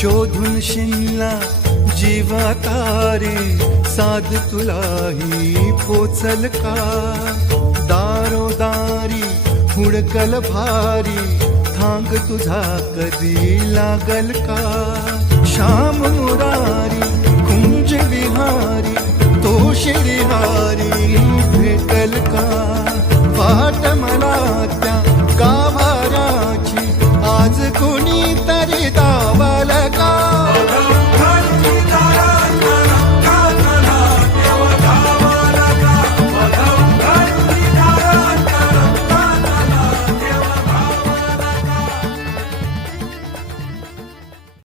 शोधून शिनला जीवा तारे, साध तुलाही पोचल का? दारोदारी हुडकल भारी, थांग तुझा कधी लागल का? श्याम मुरारी कुंज विहारी, तो शिरिहारी भेटल का? वाट मला त्या गाभाऱ्याची, आज कोणी